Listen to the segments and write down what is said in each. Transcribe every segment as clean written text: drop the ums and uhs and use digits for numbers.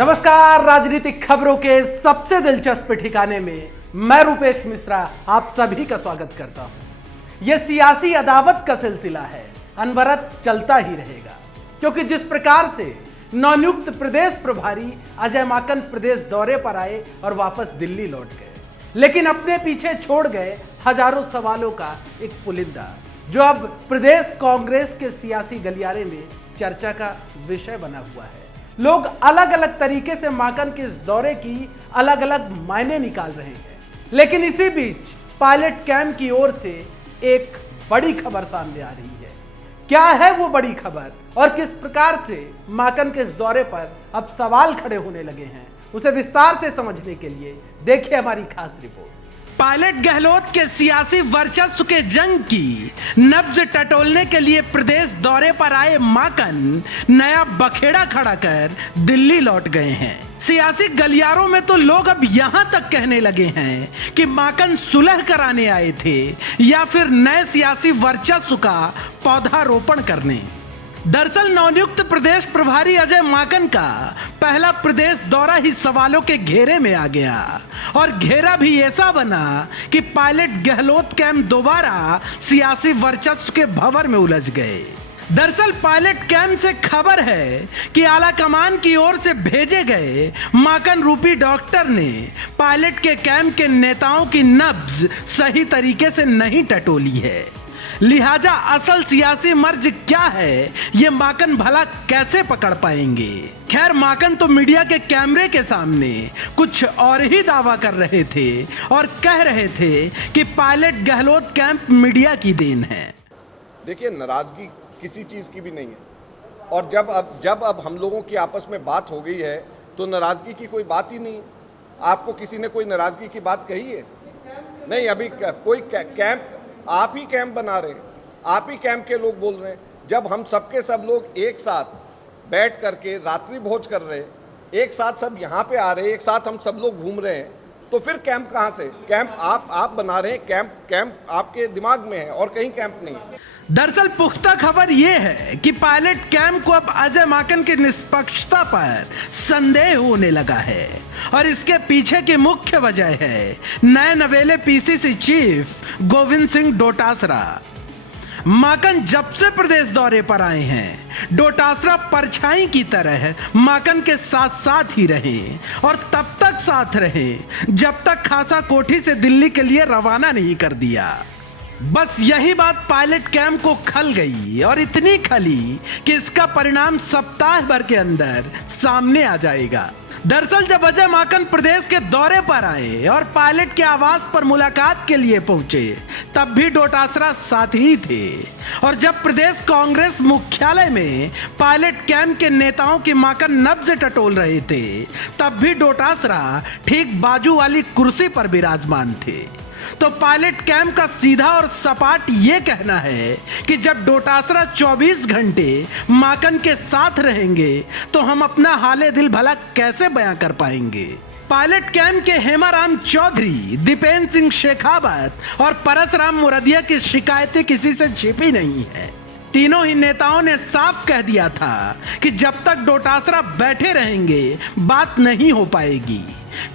नमस्कार। राजनीतिक खबरों के सबसे दिलचस्प ठिकाने में मैं रूपेश मिश्रा आप सभी का स्वागत करता हूं। यह सियासी अदावत का सिलसिला है, अनवरत चलता ही रहेगा, क्योंकि जिस प्रकार से नवनियुक्त प्रदेश प्रभारी अजय माकन प्रदेश दौरे पर आए और वापस दिल्ली लौट गए, लेकिन अपने पीछे छोड़ गए हजारों सवालों का एक पुलिंदा, जो अब प्रदेश कांग्रेस के सियासी गलियारे में चर्चा का विषय बना हुआ है। लोग अलग अलग तरीके से माकन के इस दौरे की अलग अलग मायने निकाल रहे हैं, लेकिन इसी बीच पायलट कैंप की ओर से एक बड़ी खबर सामने आ रही है। क्या है वो बड़ी खबर और किस प्रकार से माकन के इस दौरे पर अब सवाल खड़े होने लगे हैं, उसे विस्तार से समझने के लिए देखिए हमारी खास रिपोर्ट। पायलट गहलोत के सियासी वर्चस्व के जंग की नब्ज टटोलने के लिए प्रदेश दौरे पर आए माकन नया बखेड़ा खड़ा कर दिल्ली लौट गए हैं। सियासी गलियारों में तो लोग अब यहां तक कहने लगे हैं कि माकन सुलह कराने आए थे या फिर नए सियासी वर्चस्व का पौधारोपण करने। दरअसल नवनियुक्त प्रदेश प्रभारी अजय माकन का पहला प्रदेश दौरा ही सवालों के घेरे में आ गया, और घेरा भी ऐसा बना कि पायलट गहलोत कैंप दोबारा सियासी वर्चस्व के भंवर में उलझ गए। दरअसल पायलट कैंप से खबर है कि आला कमान की ओर से भेजे गए माकन रूपी डॉक्टर ने पायलट के कैंप के नेताओं की नब्ज सही तरीके से नहीं टटोली है। लिहाजा असल सियासी मर्ज क्या है ये माकन भला कैसे पकड़ पाएंगे। खैर, माकन तो मीडिया के कैमरे के सामने कुछ और ही दावा कर रहे थे और कह रहे थे कि पायलट गहलोत कैंप मीडिया की देन है। देखिए, नाराजगी किसी चीज़ की भी नहीं है, और जब अब हम लोगों की आपस में बात हो गई है तो नाराजगी की कोई बात ही नहीं। आपको किसी ने कोई नाराजगी की बात कही है? नहीं, अभी कोई कैंप आप ही कैंप बना रहे हैं, आप ही कैंप के लोग बोल रहे हैं। जब हम सबके सब लोग एक साथ बैठ करके रात्रि भोज कर रहे हैं, एक साथ सब यहाँ पे आ रहे हैं, एक साथ हम सब लोग घूम रहे हैं, तो फिर कैंप कहाँ से? कैंप आप बना रहे हैं, कैंप आपके दिमाग में है और कहीं कैंप नहीं है। दरअसल पुख्ता खबर यह है कि पायलट कैंप को अब अजय माकन की निष्पक्षता पर संदेह होने लगा है, और इसके पीछे की मुख्य वजह है नए नवेले पीसीसी चीफ गोविंद सिंह डोटासरा। माकन जब से प्रदेश दौरे पर आए हैं, डोटासरा परछाई की तरह माकन के साथ साथ ही रहे, और तब तक साथ रहे जब तक खासा कोठी से दिल्ली के लिए रवाना नहीं कर दिया। बस यही बात पायलट कैंप को खल गई, और इतनी खली कि इसका परिणाम सप्ताह भर के अंदर सामने आ जाएगा। दरअसल जब अजय माकन प्रदेश के दौरे पर आए और पायलट के आवास पर मुलाकात के लिए पहुंचे, तब भी डोटासरा साथ ही थे, और जब प्रदेश कांग्रेस मुख्यालय में पायलट कैंप के नेताओं की माकन नब्ज टटोल रहे थे, तब भी डोटासरा ठीक बाजू वाली कुर्सी पर विराजमान थे। तो पायलट कैंप का सीधा और सपाट ये कहना है कि जब डोटासरा 24 घंटे माकन के साथ रहेंगे तो हम अपना हाले दिल भला कैसे बयां कर पाएंगे। पायलट कैंप के हेमाराम चौधरी, दीपेंद्र सिंह शेखावत और परसराम मुरदिया की शिकायतें किसी से छिपी नहीं है। तीनों ही नेताओं ने साफ कह दिया था कि जब तक डोटासरा बैठे रहेंगे बात नहीं हो पाएगी।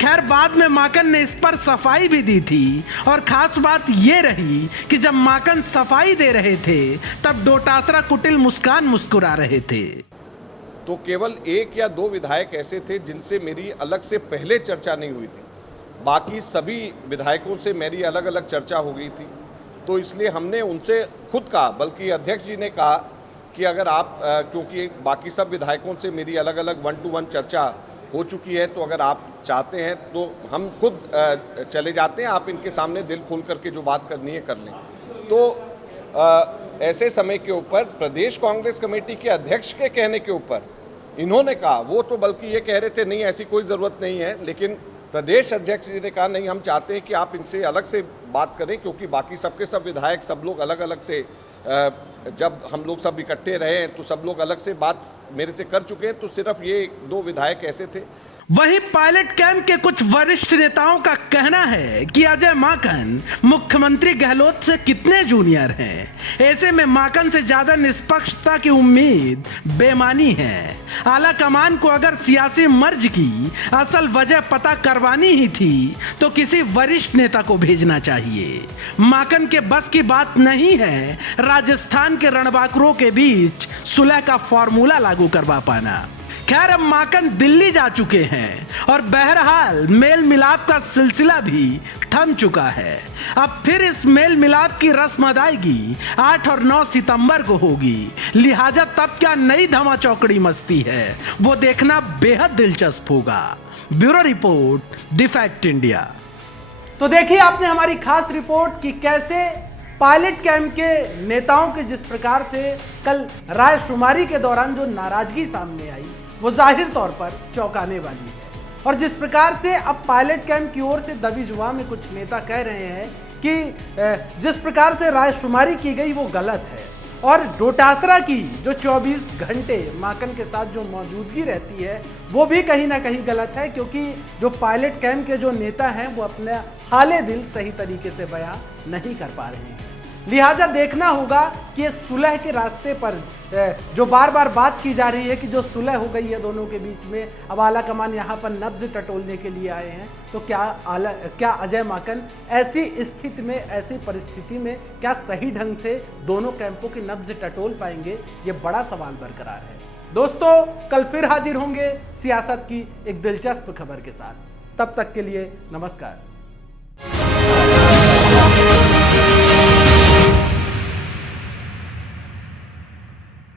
खैर, बाद में माकन ने इस पर सफाई भी दी थी, और खास बात यह रही कि जब माकन सफाई दे रहे थे तब डोटासरा कुटिल मुस्कान मुस्कुरा रहे थे। तो केवल एक या दो विधायक ऐसे थे जिनसे मेरी अलग से पहले चर्चा नहीं हुई थी, बाकी सभी विधायकों से मेरी अलग अलग चर्चा हो गई थी। तो इसलिए हमने उनसे खुद कहा, बल्कि अध्यक्ष जी ने कहा कि अगर आप क्योंकि बाकी सब विधायकों से मेरी अलग अलग 1-to-1 चर्चा हो चुकी है, तो अगर आप चाहते हैं तो हम खुद चले जाते हैं, आप इनके सामने दिल खोल करके जो बात करनी है कर लें। तो ऐसे समय के ऊपर प्रदेश कांग्रेस कमेटी के अध्यक्ष के कहने के ऊपर इन्होंने कहा, वो तो बल्कि ये कह रहे थे नहीं ऐसी कोई ज़रूरत नहीं है, लेकिन प्रदेश अध्यक्ष जी ने कहा नहीं, हम चाहते हैं कि आप इनसे अलग से बात करें, क्योंकि बाकी सबके सब विधायक सब लोग अलग अलग से जब हम लोग सब इकट्ठे रहे हैं तो सब लोग अलग से बात मेरे से कर चुके हैं, तो सिर्फ ये 2 विधायक ऐसे थे। वहीं पायलट कैंप के कुछ वरिष्ठ नेताओं का कहना है कि अजय माकन मुख्यमंत्री गहलोत से कितने जूनियर हैं। ऐसे में माकन से ज्यादा निष्पक्षता की उम्मीद बेमानी है। आला कमान को अगर सियासी मर्ज की असल वजह पता करवानी ही थी तो किसी वरिष्ठ नेता को भेजना चाहिए। माकन के बस की बात नहीं है राजस्थान के रणबांकुरों के बीच सुलह का फॉर्मूला लागू करवा पाना। खैर, अब माकन दिल्ली जा चुके हैं और बहरहाल मेल मिलाप का सिलसिला भी थम चुका है। अब फिर इस मेल मिलाप की रस्म अदायगी 8 और 9 सितंबर को होगी, लिहाजा तब क्या नई धमा चौकड़ी मस्ती है वो देखना बेहद दिलचस्प होगा। Bureau report, the fact India. तो देखिए आपने हमारी खास रिपोर्ट कि कैसे पायलट कैंप के नेताओं के जिस प्रकार से कल रायशुमारी के दौरान जो नाराजगी सामने आई वो जाहिर तौर पर चौंकाने वाली है। और जिस प्रकार से अब पायलट कैंप की ओर से दबी जुबान में कुछ नेता कह रहे हैं कि जिस प्रकार से रायशुमारी की गई वो गलत है और डोटासरा की जो 24 घंटे माकन के साथ जो मौजूदगी रहती है वो भी कहीं ना कहीं गलत है, क्योंकि जो पायलट कैंप के जो नेता हैं वो अपने हाले दिल सही तरीके से बयां नहीं कर पा रहे हैं। लिहाजा देखना होगा कि इस सुलह के रास्ते पर जो बार बार बात की जा रही है कि जो सुलह हो गई है दोनों के बीच में, अब आला कमान यहाँ पर नब्ज टटोलने के लिए आए हैं, तो क्या अजय माकन ऐसी स्थिति में, ऐसी परिस्थिति में क्या सही ढंग से दोनों कैंपों की नब्ज टटोल पाएंगे, ये बड़ा सवाल बरकरार है। दोस्तों, कल फिर हाजिर होंगे सियासत की एक दिलचस्प खबर के साथ। तब तक के लिए नमस्कार।